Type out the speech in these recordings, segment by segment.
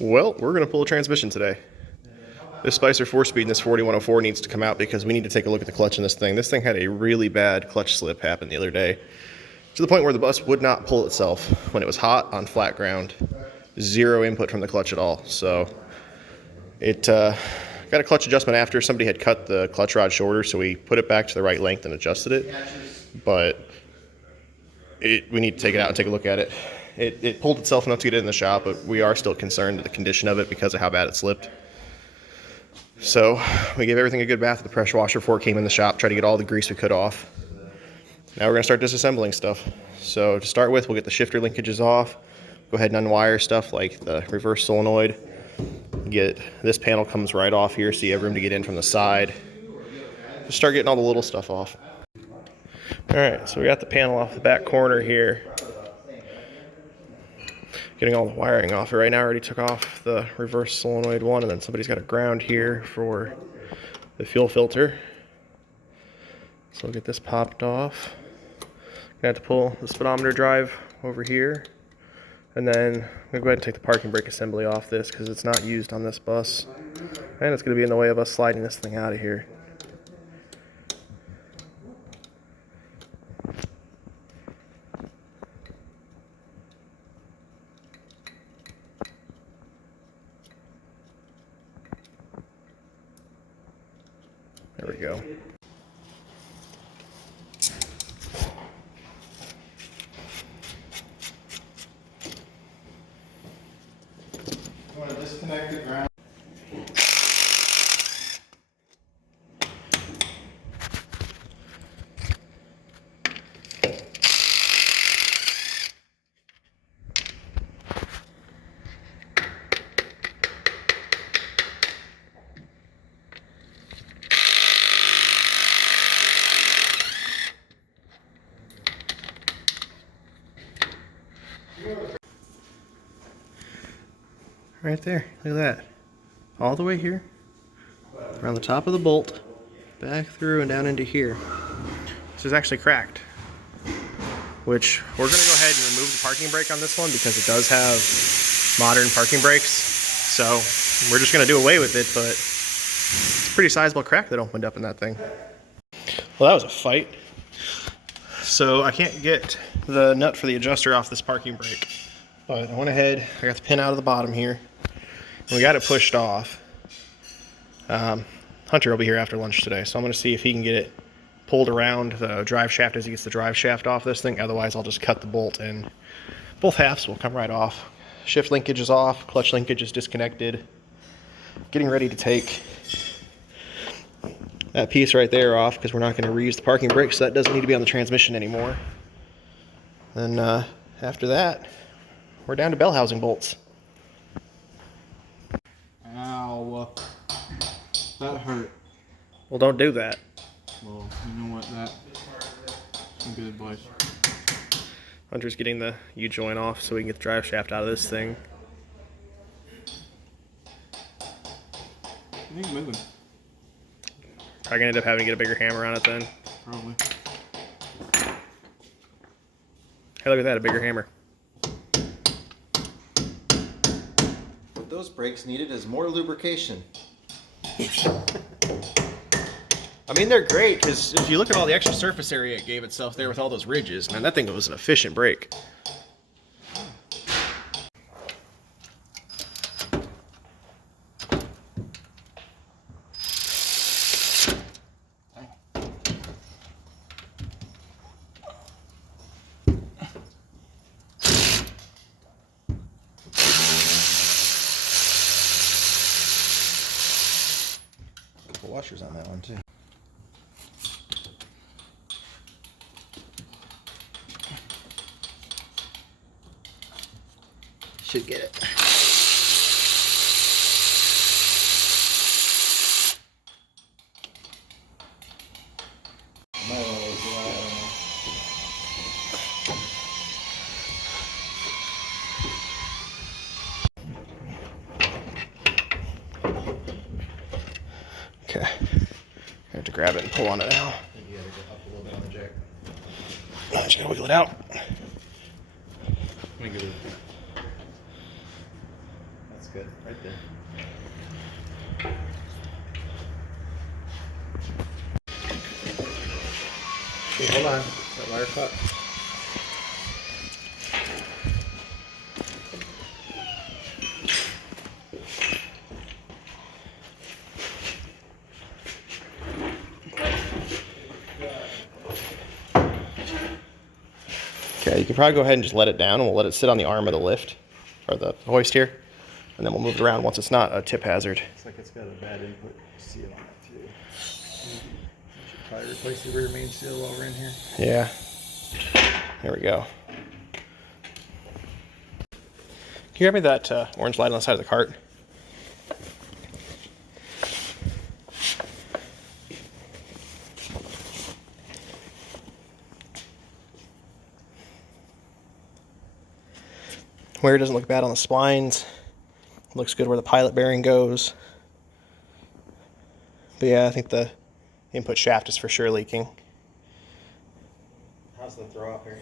Well, we're going to pull a transmission today. This Spicer 4-speed and this 4104 needs to come out because we need to take a look at the clutch in this thing. This thing had a really bad clutch slip happen the other day, to the point where the bus would not pull itself when it was hot on flat ground. Zero input from the clutch at all. So it got a clutch adjustment after somebody had cut the clutch rod shorter, so we put it back to the right length and adjusted it. But we need to take it out and take a look at it. It pulled itself enough to get it in the shop, but we are still concerned with the condition of it because of how bad it slipped. So we gave everything a good bath with the pressure washer before it came in the shop, tried to get all the grease we could off. Now we're going to start disassembling stuff. So to start with, we'll get the shifter linkages off, go ahead and unwire stuff like the reverse solenoid. Get this panel comes right off here, so you have room to get in from the side. Just start getting all the little stuff off. Alright, so we got the panel off the back corner here. Getting all the wiring off it right now. I already took off the reverse solenoid one, and then somebody's got a ground here for the fuel filter. So we'll get this popped off. Gonna have to pull the speedometer drive over here. And then I'm gonna go ahead and take the parking brake assembly off this because it's not used on this bus. And it's gonna be in the way of us sliding this thing out of here. There we go. You want to disconnect the ground? Right there, look at that. All the way here, around the top of the bolt, back through and down into here. This is actually cracked, which we're gonna go ahead and remove the parking brake on this one because it does have modern parking brakes. So we're just gonna do away with it, but it's a pretty sizable crack that opened up in that thing. Well, that was a fight. So I can't get the nut for the adjuster off this parking brake, but I went ahead, I got the pin out of the bottom here. We got it pushed off. Hunter will be here after lunch today, so I'm going to see if he can get it pulled around the drive shaft as he gets the drive shaft off this thing. Otherwise, I'll just cut the bolt and both halves will come right off. Shift linkage is off, clutch linkage is disconnected. Getting ready to take that piece right there off because we're not going to reuse the parking brake, so that doesn't need to be on the transmission anymore. Then after that, we're down to bell housing bolts. Ow. That hurt. Well, don't do that. Well, you know what? That's some good advice. Hunter's getting the U-joint off so we can get the drive shaft out of this thing. I think moving. Probably gonna end up having to get a bigger hammer on it then. Probably. Hey, look at that, a bigger hammer. What those brakes needed is more lubrication. I mean, they're great because if you look at all the extra surface area it gave itself there with all those ridges, man, that thing was an efficient brake. Washers on that one too. Should get it. Okay. I have to grab it and pull on it now. You gotta go up a little bit on the jack. I'm just gonna wiggle it out. Let me give it. That's good, right there. Hey, hold on. That wire cut. Okay, you can probably go ahead and just let it down, and we'll let it sit on the arm of the lift, or the hoist here, and then we'll move it around once it's not a tip hazard. Looks like it's got a bad input seal on it too. Should probably replace the rear main seal while we're in here. Yeah. There we go. Can you grab me that orange light on the side of the cart? Wear doesn't look bad on the splines. Looks good where the pilot bearing goes. But yeah, I think the input shaft is for sure leaking. How's the throw up here?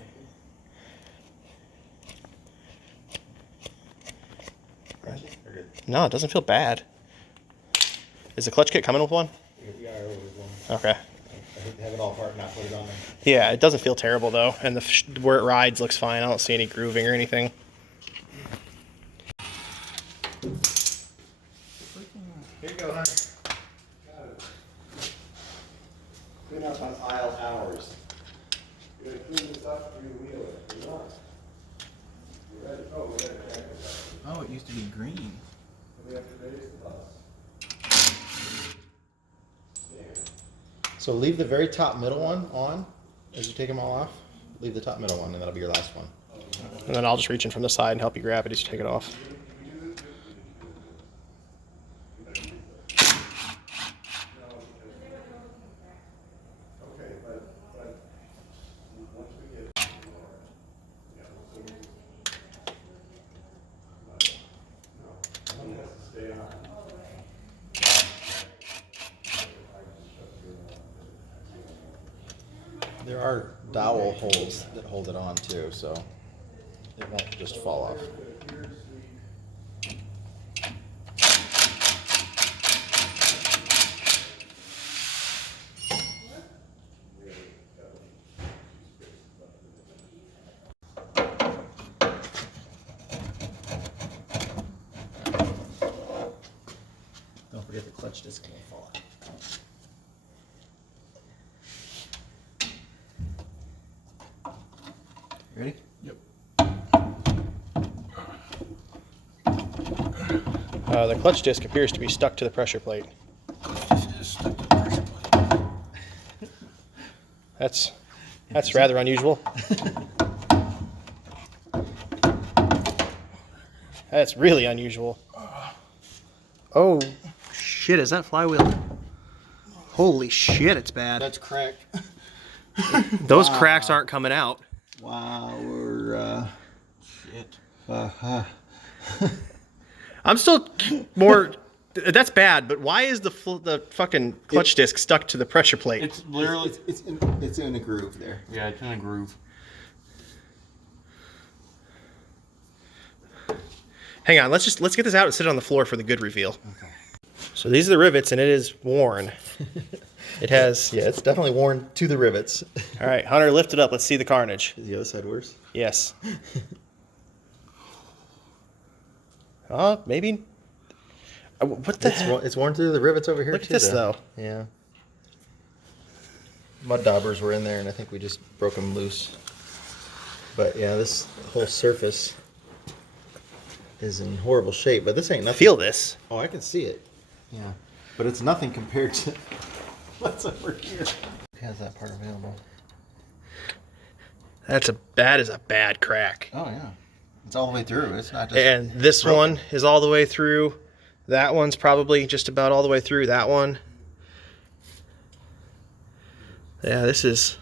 No, it doesn't feel bad. Is the clutch kit coming with one? Yeah, I ordered one. Okay. I hate to have it all apart and not put it on there. Yeah, it doesn't feel terrible though, and where it rides looks fine. I don't see any grooving or anything. Here you go, honey. Clean up on aisle hours. You're gonna clean this up or you wheel it? You're not. You're ready. Oh, we're ready. Oh, it used to be green. We have to raise the bus. So leave the very top middle one on as you take them all off. Leave the top middle one, and that'll be your last one. And then I'll just reach in from the side and help you grab it as you take it off. Okay, but once we get more, yeah, so one has to stay on. There are dowel holes that hold it on too, so it won't just fall off. Don't forget the clutch disc won't fall out. Ready? Yep. The clutch disc appears to be stuck to the pressure plate. That's rather unusual. That's really unusual. Oh shit, is that flywheel? Holy shit, it's bad. That's cracked. Those cracks aren't coming out. Wow, we're shit. I'm still more. That's bad, but why is the fucking clutch disc stuck to the pressure plate? It's literally. It's in a groove there. Yeah, it's in a groove. Hang on, let's get this out and sit it on the floor for the good reveal. Okay. So these are the rivets, and it is worn. It has. Yeah, it's definitely worn to the rivets. All right, Hunter, lift it up. Let's see the carnage. Is the other side worse? Yes. Maybe. What the hell? It's worn through the rivets over here Look too. at this though. Yeah. Mud daubers were in there, and I think we just broke them loose. But yeah, this whole surface is in horrible shape. But this ain't nothing. Feel this. Oh, I can see it. Yeah. But it's nothing compared to what's over here. Has that part available? That is a bad crack. Oh yeah. It's all the way through. It's not just. And this broken. one is all the way through. That one's probably just about all the way through. That one. Yeah, this is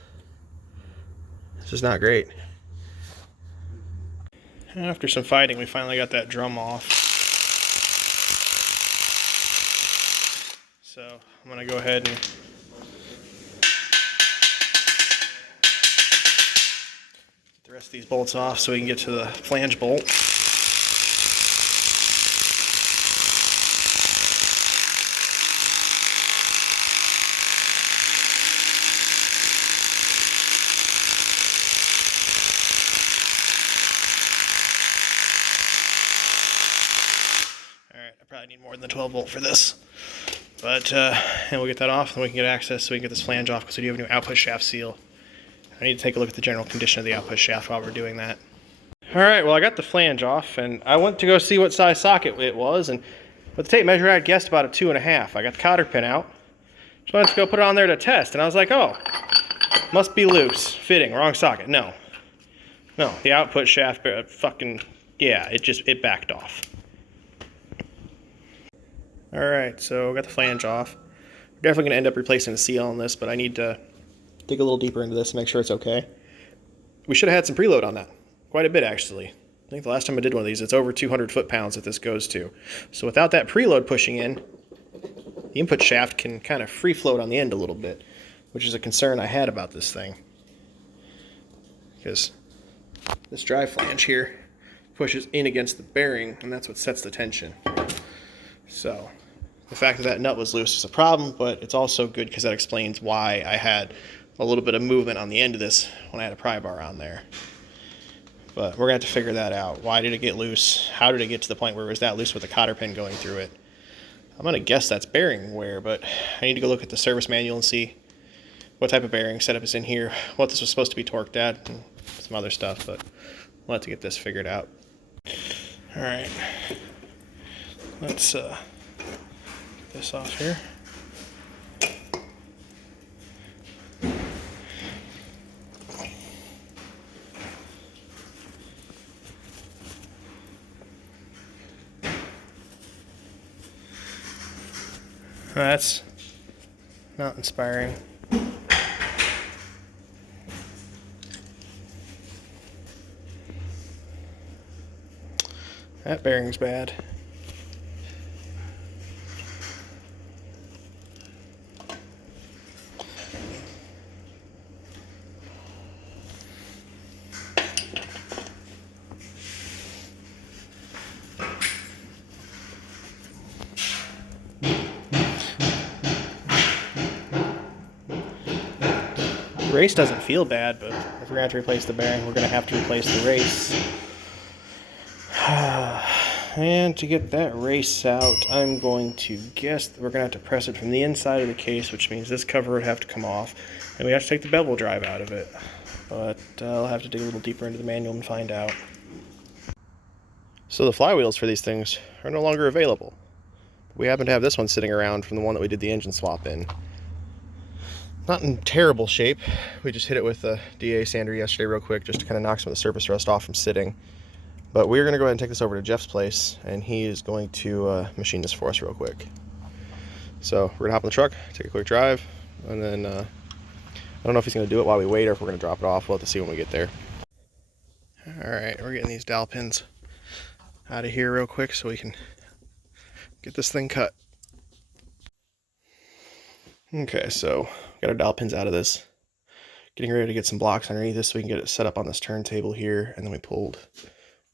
not great. After some fighting, we finally got that drum off. So I'm gonna go ahead and get the rest of these bolts off so we can get to the flange bolt. Alright, I probably need more than the 12 volt for this. But, and we'll get that off, and we can get access so we can get this flange off because we do have a new output shaft seal. I need to take a look at the general condition of the output shaft while we're doing that. Alright, well I got the flange off, and I went to go see what size socket it was, and with the tape measure I guessed about a 2.5. I got the cotter pin out, so I went to go put it on there to test, and I was like, oh, must be loose, fitting, wrong socket. No, the output shaft fucking, yeah, it backed off. Alright, so got the flange off. We're definitely going to end up replacing the seal on this, but I need to dig a little deeper into this to make sure it's okay. We should have had some preload on that. Quite a bit, actually. I think the last time I did one of these, it's over 200 foot-pounds that this goes to. So without that preload pushing in, the input shaft can kind of free float on the end a little bit, which is a concern I had about this thing. Because this drive flange here pushes in against the bearing, and that's what sets the tension. So the fact that that nut was loose is a problem, but it's also good because that explains why I had a little bit of movement on the end of this when I had a pry bar on there. But we're going to have to figure that out. Why did it get loose? How did it get to the point where it was that loose with a cotter pin going through it? I'm going to guess that's bearing wear, but I need to go look at the service manual and see what type of bearing setup is in here, what this was supposed to be torqued at, and some other stuff, but we'll have to get this figured out. Alright. Let's get this off here. That's not inspiring. That bearing's bad. The race doesn't feel bad, but if we're going to have to replace the bearing, we're going to have to replace the race. And to get that race out, I'm going to guess that we're going to have to press it from the inside of the case, which means this cover would have to come off, and we have to take the bevel drive out of it. But I'll have to dig a little deeper into the manual and find out. So the flywheels for these things are no longer available. We happen to have this one sitting around from the one that we did the engine swap in. Not in terrible shape. We just hit it with a DA sander yesterday real quick just to kind of knock some of the surface rust off from sitting. But we're going to go ahead and take this over to Jeff's place, and he is going to machine this for us real quick. So we're going to hop in the truck, take a quick drive, and then I don't know if he's going to do it while we wait or if we're going to drop it off. We'll have to see when we get there. Alright, we're getting these dowel pins out of here real quick so we can get this thing cut. Okay, so got our dowel pins out of this. Getting ready to get some blocks underneath this so we can get it set up on this turntable here, and then we pulled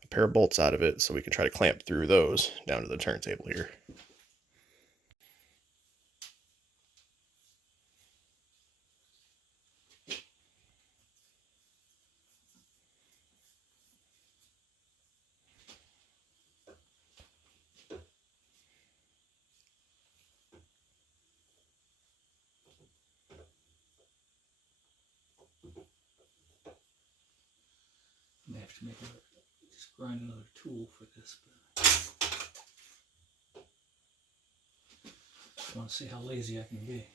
a pair of bolts out of it so we can try to clamp through those down to the turntable here. I may have to just grind another tool for this, but I want to see how lazy I can be.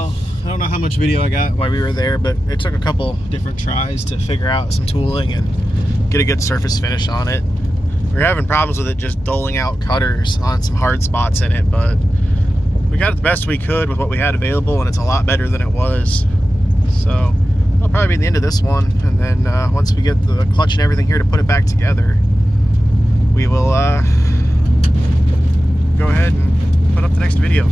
Well, I don't know how much video I got while we were there, but it took a couple different tries to figure out some tooling and get a good surface finish on it. We were having problems with it just doling out cutters on some hard spots in it, but we got it the best we could with what we had available, and it's a lot better than it was. So that'll probably be the end of this one, and then once we get the clutch and everything here to put it back together, we will go ahead and put up the next video.